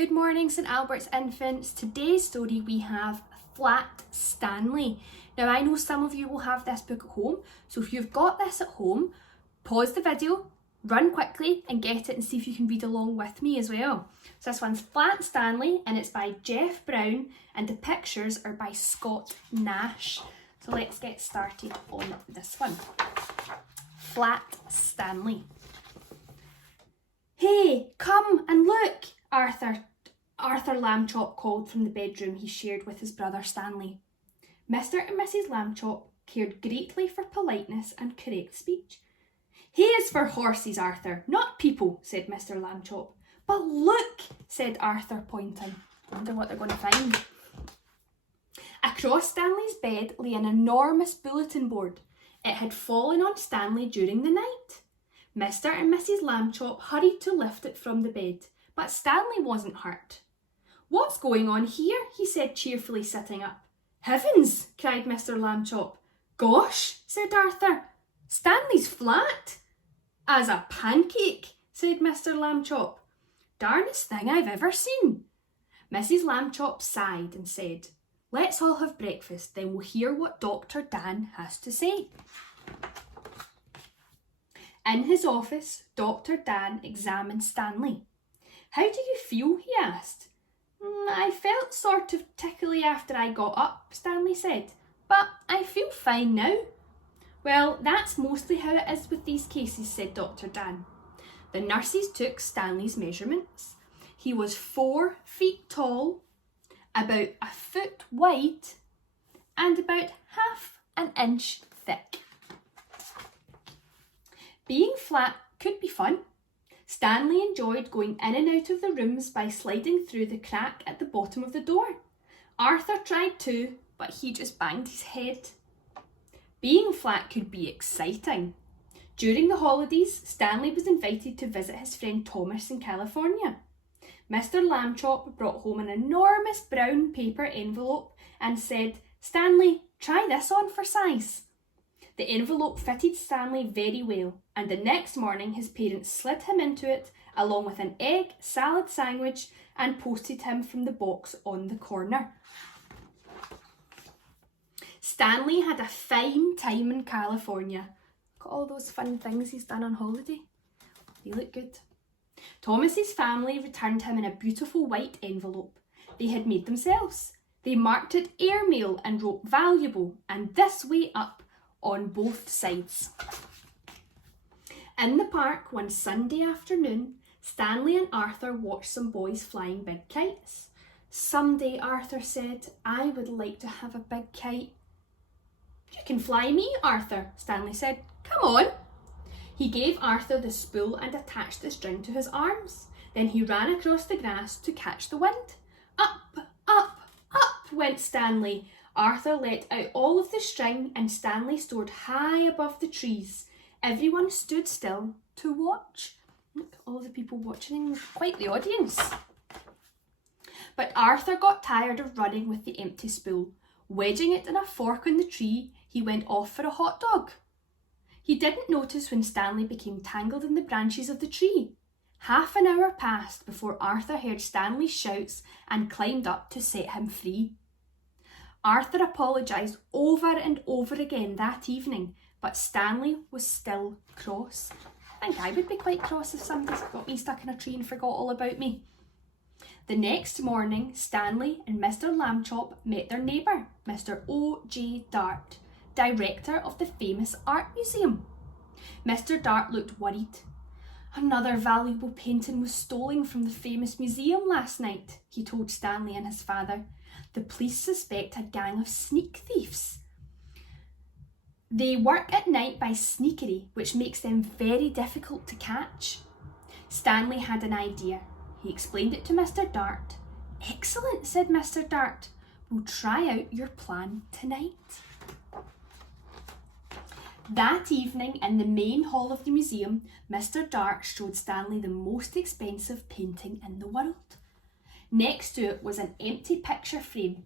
Good morning, St Albert's infants. Today's story we have Flat Stanley. Now I know some of you will have this book at home, so if you've got this at home, pause the video, run quickly and get it and see if you can read along with me as well. So this one's Flat Stanley and it's by Jeff Brown and the pictures are by Scott Nash. So let's get started on this one. Flat Stanley. Hey, come and look, Arthur Lambchop called from the bedroom he shared with his brother Stanley. Mr. and Mrs. Lambchop cared greatly for politeness and correct speech. He is for horses, Arthur, not people, said Mr. Lambchop. But look, said Arthur, pointing. I wonder what they're going to find. Across Stanley's bed lay an enormous bulletin board. It had fallen on Stanley during the night. Mr. and Mrs. Lambchop hurried to lift it from the bed, but Stanley wasn't hurt. What's going on here? He said cheerfully, sitting up. Heavens, cried Mr. Lambchop. Gosh, said Arthur, Stanley's flat. As a pancake, said Mr. Lambchop. Darnest thing I've ever seen. Mrs. Lambchop sighed and said, Let's all have breakfast, then we'll hear what Dr. Dan has to say. In his office, Dr. Dan examined Stanley. How do you feel? He asked. I felt sort of tickly after I got up, Stanley said, but I feel fine now. Well, that's mostly how it is with these cases, said Dr. Dan. The nurses took Stanley's measurements. He was 4 feet tall, about 1 foot wide, and about half an inch thick. Being flat could be fun. Stanley enjoyed going in and out of the rooms by sliding through the crack at the bottom of the door. Arthur tried too, but he just banged his head. Being flat could be exciting. During the holidays, Stanley was invited to visit his friend Thomas in California. Mr. Lambchop brought home an enormous brown paper envelope and said, Stanley, try this on for size. The envelope fitted Stanley very well, and the next morning his parents slid him into it along with an egg salad sandwich and posted him from the box on the corner. Stanley had a fine time in California. Look at all those fun things he's done on holiday. They look good. Thomas's family returned him in a beautiful white envelope they had made themselves. They marked it airmail and wrote valuable and this way up on both sides. In the park one Sunday afternoon, Stanley and Arthur watched some boys flying big kites. Someday, Arthur said, I would like to have a big kite. You can fly me, Arthur, Stanley said. Come on. He gave Arthur the spool and attached the string to his arms. Then he ran across the grass to catch the wind. Up, up, up went Stanley. Arthur let out all of the string and Stanley soared high above the trees. Everyone stood still to watch. Look, all the people watching, quite the audience. But Arthur got tired of running with the empty spool. Wedging it in a fork on the tree, he went off for a hot dog. He didn't notice when Stanley became tangled in the branches of the tree. Half an hour passed before Arthur heard Stanley's shouts and climbed up to set him free. Arthur apologised over and over again that evening, but Stanley was still cross. I think I would be quite cross if somebody got me stuck in a tree and forgot all about me. The next morning, Stanley and Mr. Lambchop met their neighbour, Mr. O.J. Dart, director of the famous art museum. Mr. Dart looked worried. Another valuable painting was stolen from the famous museum last night, he told Stanley and his father. The police suspect a gang of sneak thieves. They work at night by sneakery, which makes them very difficult to catch. Stanley had an idea. He explained it to Mr. Dart. Excellent, said Mr. Dart. We'll try out your plan tonight. That evening, in the main hall of the museum, Mr. Dart showed Stanley the most expensive painting in the world. Next to it was an empty picture frame.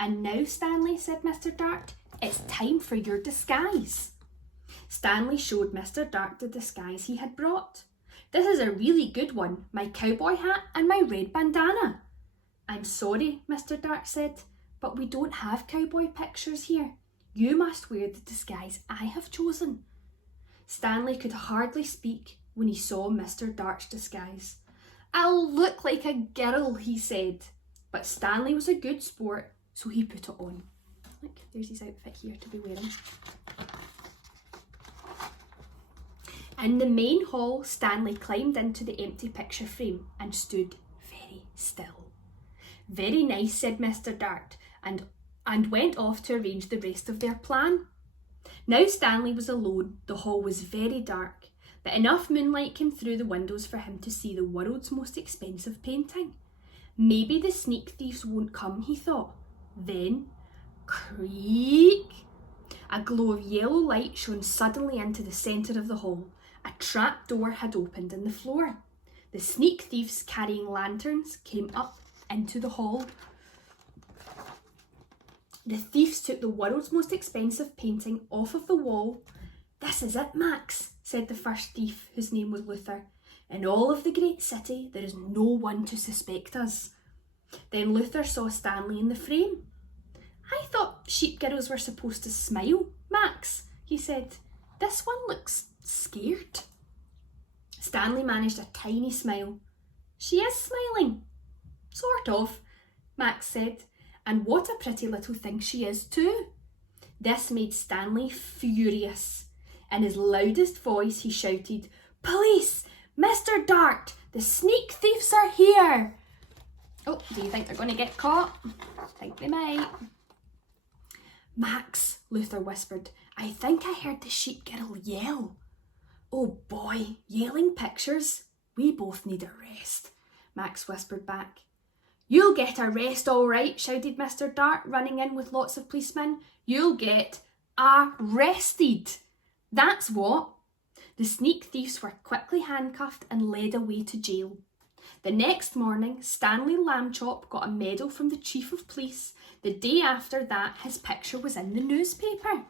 And now, Stanley, said Mr. Dart, it's time for your disguise. Stanley showed Mr. Dart the disguise he had brought. This is a really good one, my cowboy hat and my red bandana. I'm sorry, Mr. Dart said, but we don't have cowboy pictures here. You must wear the disguise I have chosen. Stanley could hardly speak when he saw Mr. Dart's disguise. I'll look like a girl, he said. But Stanley was a good sport, so he put it on. Look, there's his outfit here to be wearing. In the main hall, Stanley climbed into the empty picture frame and stood very still. Very nice, said Mr. Dart, and went off to arrange the rest of their plan. Now Stanley was alone. The hall was very dark, but enough moonlight came through the windows for him to see the world's most expensive painting. Maybe the sneak thieves won't come, he thought. Then, creak! A glow of yellow light shone suddenly into the centre of the hall. A trap door had opened in the floor. The sneak thieves carrying lanterns came up into the hall. The thieves took the world's most expensive painting off of the wall. This is it, Max, said the first thief, whose name was Luther. In all of the great city, there is no one to suspect us. Then Luther saw Stanley in the frame. I thought sheep girls were supposed to smile, Max, he said. This one looks scared. Stanley managed a tiny smile. She is smiling. Sort of, Max said. And what a pretty little thing she is too. This made Stanley furious. In his loudest voice he shouted, Police! Mr. Dart! The sneak thieves are here! Oh, do you think they're going to get caught? I think they might. Max, Luther whispered, I think I heard the sheep girl yell. Oh boy, yelling pictures? We both need a rest, Max whispered back. You'll get a rest all right, shouted Mr. Dart, running in with lots of policemen. You'll get arrested. That's what. The sneak thieves were quickly handcuffed and led away to jail. The next morning, Stanley Lambchop got a medal from the chief of police. The day after that, his picture was in the newspaper.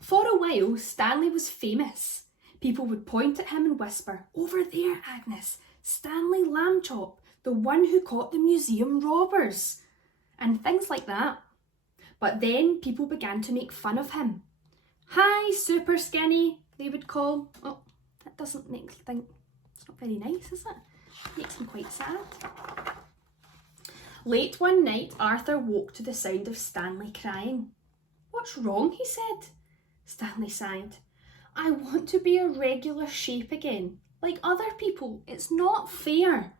For a while, Stanley was famous. People would point at him and whisper, Over there, Agnes, Stanley Lambchop, the one who caught the museum robbers, and things like that. But then people began to make fun of him. Hi, super skinny, they would call. Oh, that doesn't make me think. It's not very nice, is it? It makes me quite sad. Late one night, Arthur woke to the sound of Stanley crying. What's wrong, he said. Stanley sighed. I want to be a regular shape again. Like other people, it's not fair.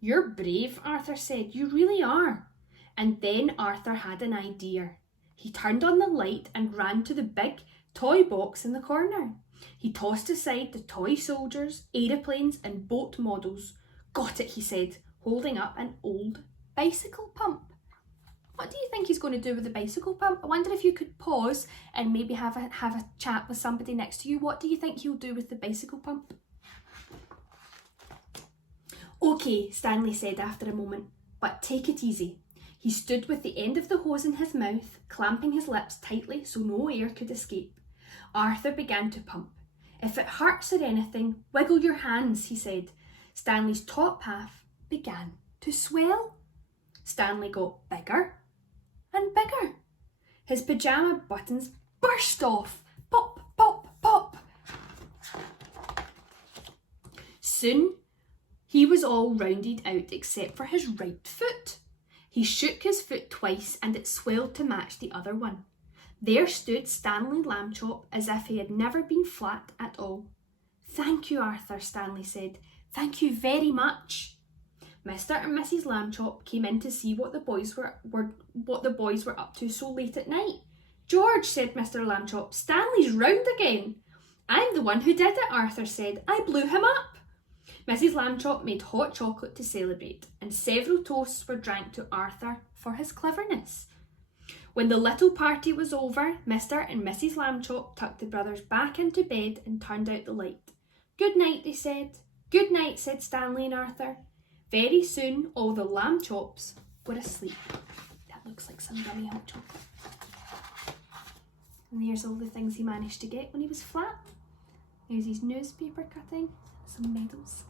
You're brave, Arthur said. You really are. And then Arthur had an idea. He turned on the light and ran to the big toy box in the corner. He tossed aside the toy soldiers, aeroplanes and boat models. Got it, he said, holding up an old bicycle pump. What do you think he's going to do with the bicycle pump? I wonder if you could pause and maybe have a chat with somebody next to you. What do you think he'll do with the bicycle pump? Okay, Stanley said after a moment, but take it easy. He stood with the end of the hose in his mouth, clamping his lips tightly so no air could escape. Arthur began to pump. If it hurts or anything, wiggle your hands, he said. Stanley's top half began to swell. Stanley got bigger and bigger. His pyjama buttons burst off. Pop, pop, pop. Soon, he was all rounded out except for his right foot. He shook his foot twice and it swelled to match the other one. There stood Stanley Lambchop as if he had never been flat at all. Thank you, Arthur, Stanley said. Thank you very much. Mr. and Mrs. Lambchop came in to see what the boys were up to so late at night. George, said Mr. Lambchop, Stanley's round again. I'm the one who did it, Arthur said. I blew him up. Mrs. Lambchop made hot chocolate to celebrate, and several toasts were drank to Arthur for his cleverness. When the little party was over, Mr. and Mrs. Lambchop tucked the brothers back into bed and turned out the light. Good night, they said. Good night, said Stanley and Arthur. Very soon, all the Lambchops were asleep. That looks like some yummy hot chocolate. And there's all the things he managed to get when he was flat. Here's his newspaper cutting, some medals.